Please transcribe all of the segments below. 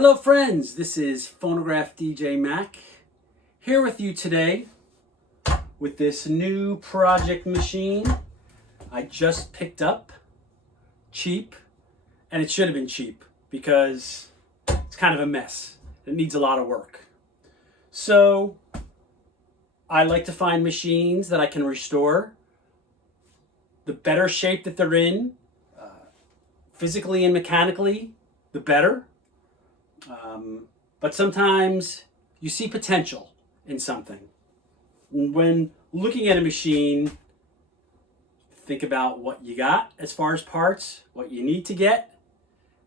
Hello friends, this is Phonograph DJ Mac here with you today with this new project machine I just picked up, cheap, and it should have been cheap because it's kind of a mess. It needs a lot of work. So I like to find machines that I can restore. The better shape that they're in, physically and mechanically, the better. But sometimes you see potential in something. When looking at a machine, think about what you got as far as parts, what you need to get,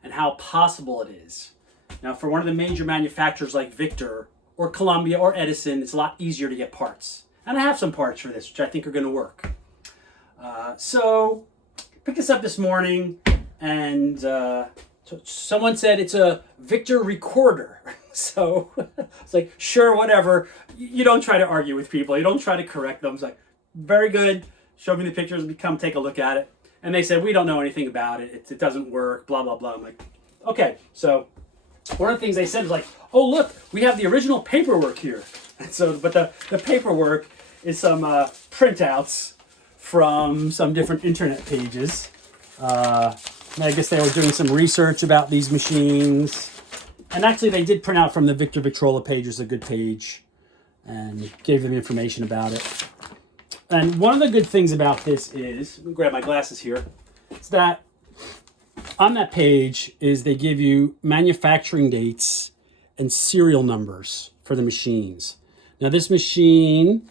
and how possible it is. Now, for one of the major manufacturers like Victor or Columbia or Edison, it's a lot easier to get parts. And I have some parts for this, which I think are going to work. So, picked this up this morning, and someone said it's a Victor recorder. So it's like, sure, whatever. You don't try to argue with people. You don't try to correct them. It's like, very good. Show me the pictures. We come take a look at it. And they said, we don't know anything about it. It doesn't work, blah, blah, blah. I'm like, okay. So one of the things they said was like, oh, look, we have the original paperwork here. And so, but the paperwork is some printouts from some different internet pages. I guess they were doing some research about these machines. And actually, they did print out from the Victor Victrola page, is a good page, and gave them information about it. And one of the good things about this is, let me grab my glasses here, is that on that page is they give you manufacturing dates and serial numbers for the machines. Now this machine,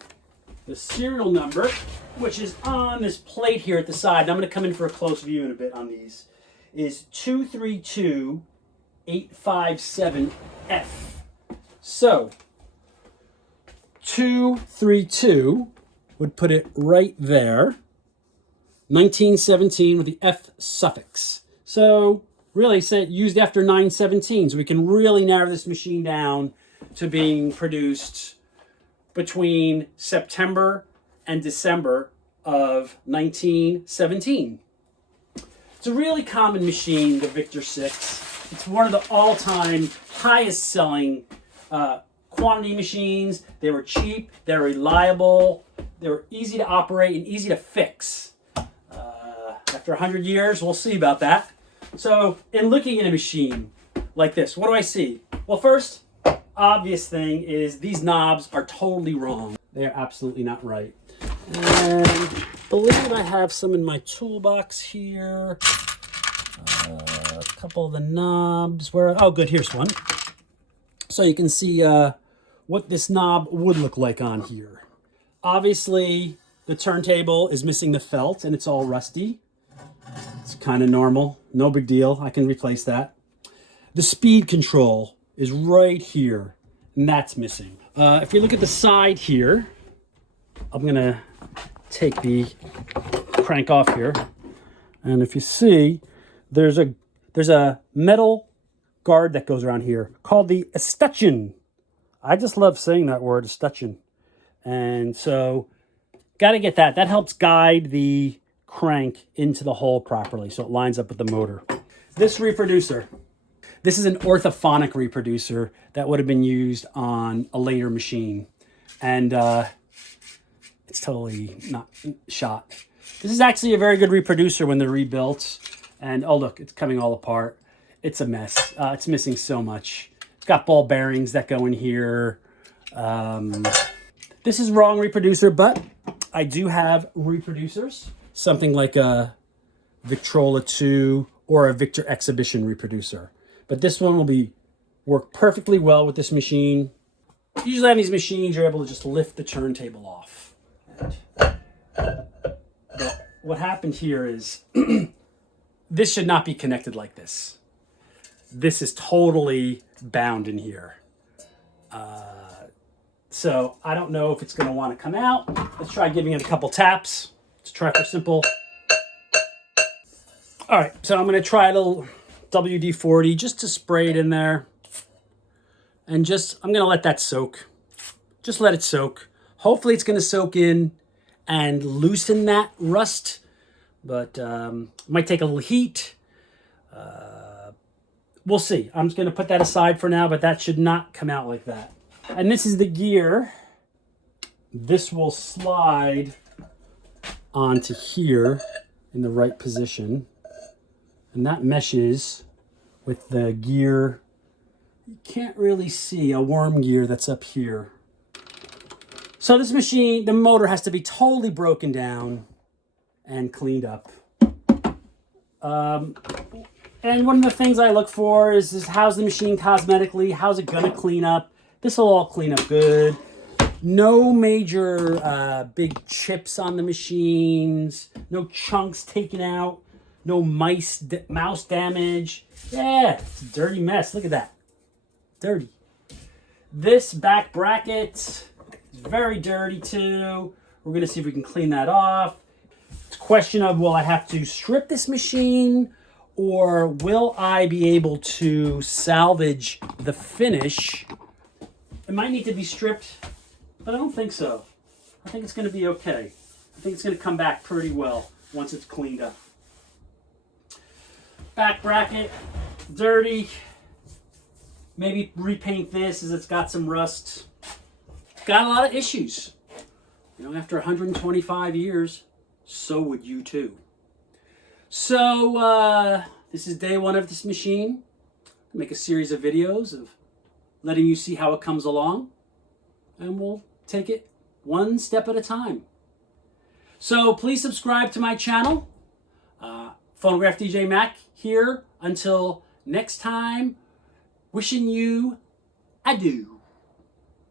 the serial number, which is on this plate here at the side, and I'm going to come in for a close view in a bit on these, is 232857F. So 232 would put it right there. 1917 with the F suffix. So really used after 917. So we can really narrow this machine down to being produced between September and December of 1917. It's a really common machine, the Victor VI. It's one of the all-time highest selling quantity machines. They were cheap, they're reliable, they were easy to operate and easy to fix. After 100 years, we'll see about that. So in looking at a machine like this, what do I see? Well, first, obvious thing is these knobs are totally wrong. They are absolutely not right. And I believe I have some in my toolbox here. A couple of the knobs. Oh, good. Here's one. So you can see what this knob would look like on here. Obviously, the turntable is missing the felt and it's all rusty. It's kind of normal. No big deal. I can replace that. The speed control is right here, and that's missing. If you look at the side here, I'm going to take the crank off here. And if you see, there's a metal guard that goes around here called the escutcheon. I just love saying that word, escutcheon. And so, got to get that. That helps guide the crank into the hole properly so it lines up with the motor. This reproducer, this is an orthophonic reproducer that would have been used on a later machine. And it's totally not shot. This is actually a very good reproducer when they're rebuilt. And oh look, it's coming all apart. It's a mess. It's missing so much. It's got ball bearings that go in here. This is wrong reproducer, but I do have reproducers. Something like a Victrola 2 or a Victor Exhibition reproducer. But this one will work perfectly well with this machine. Usually on these machines, you're able to just lift the turntable off. But what happened here is this should not be connected like this. This is totally bound in here. So I don't know if it's going to want to come out. Let's try giving it a couple taps. Let's try for simple. All right, so I'm going to try a little WD-40 just to spray it in there. And I'm going to let that soak. Just let it soak. Hopefully it's going to soak in and loosen that rust. But it might take a little heat. we'll see. I'm just going to put that aside for now, but that should not come out like that. And this is the gear. This will slide onto here in the right position. And that meshes with the gear. You can't really see a worm gear that's up here. So this machine, the motor has to be totally broken down and cleaned up. And one of the things I look for is how's the machine cosmetically? How's it gonna clean up? This will all clean up good. No major big chips on the machines. No chunks taken out. No mouse damage. Yeah, it's a dirty mess. Look at that. Dirty. This back bracket is very dirty too. We're gonna see if we can clean that off. It's a question of, will I have to strip this machine, or will I be able to salvage the finish? It might need to be stripped, but I don't think so. I think it's going to be okay. I think it's going to come back pretty well once it's cleaned up. Back bracket, dirty. Maybe repaint this as it's got some rust. Got a lot of issues. You know, after 125 years, so would you too. So, this is day one of this machine. I'll make a series of videos of letting you see how it comes along. And we'll take it one step at a time. So please subscribe to my channel. Phonograph DJ Mac here. Until next time, wishing you adieu.